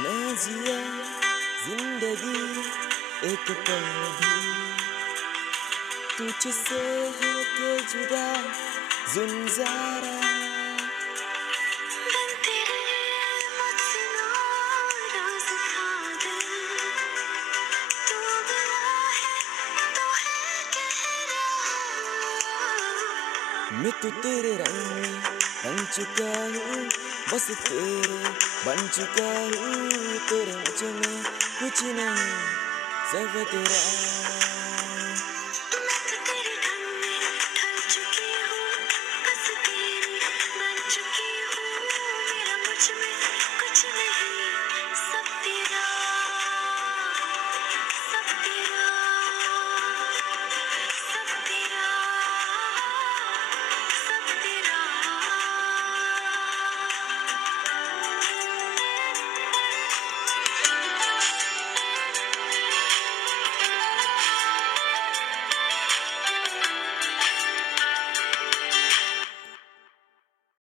न जिया जिंदगी एक पल भी तुझसे होके जुदा जुनजारा बनते रहे मुझसे रोज खादर तू बुरा है तो है कह रहा मैं तो तेरे रंग में बन चुका हूँ बस तेरे बन चुका हूँ तेरे मुझ में कुछ नहीं सब तेरा